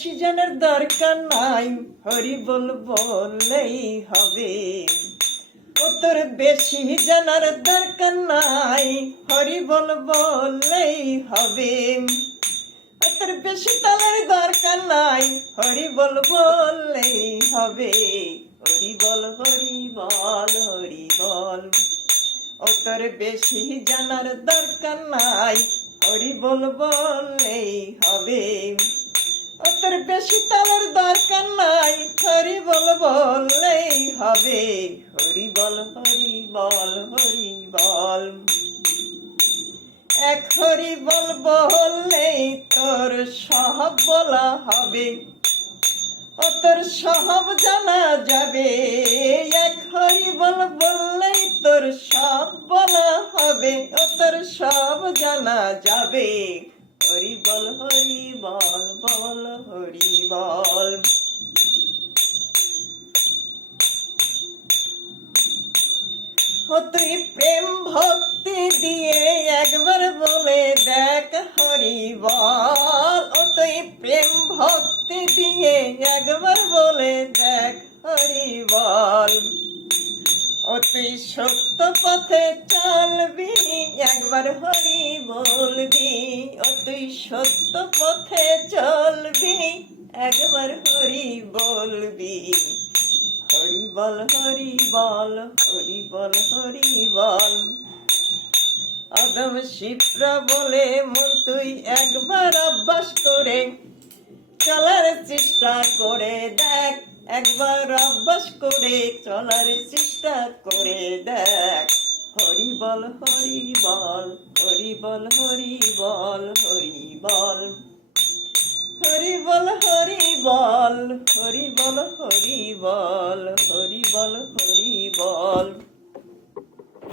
বেশি জানার দরকার নাই, হরি বল বললেই হবে। ও তোর বেশি জানার দরকার নাই, হরি বল বললেই হবে। ও তোর বেশি তালের দরকার নাই, হরি বল বললেই হবে। হরি বল হরি বল হরি বল। ও তোর বেশি জানার দরকার নাই, হরি বল বললেই হবে। ও তোর বেশি তালের দরকার নাই, হরি বল বললেই হবে। হরি বল হরি বল হরি বল। এক হরি বল বললেই তোর সব বলা হবে, ও তোর সব জানা যাবে। এক হরি বল বললেই তোর সব বলা হবে, ও তোর সব জানা যাবে। হরি বল বল হরি বল। ও তুই প্রেম ভক্তি দিয়ে একবার বলে দেখ হরি বল। ও তুই প্রেম ভক্তি দিয়ে একবার বলে দেখ হরি বল। ও তুই সত্য পথে চলবি, একবার হরি বলবি। ও তুই সত্য পথে চলবি, একবার হরি বলবি। হরি বল হরি বল হরি বল হরি বল। আদম শিপ্রা বলে মন তুই একবার অভ্যাস করে চলার চেষ্টা করে দেখ, একবার অভ্যাস করে চলার চেষ্টা করে দেখ। হরি বল হরি বল হরি বল হরি বল হরি বল। হরি বল হরি বল হরি বল হরি বল হরি বল হরি বল।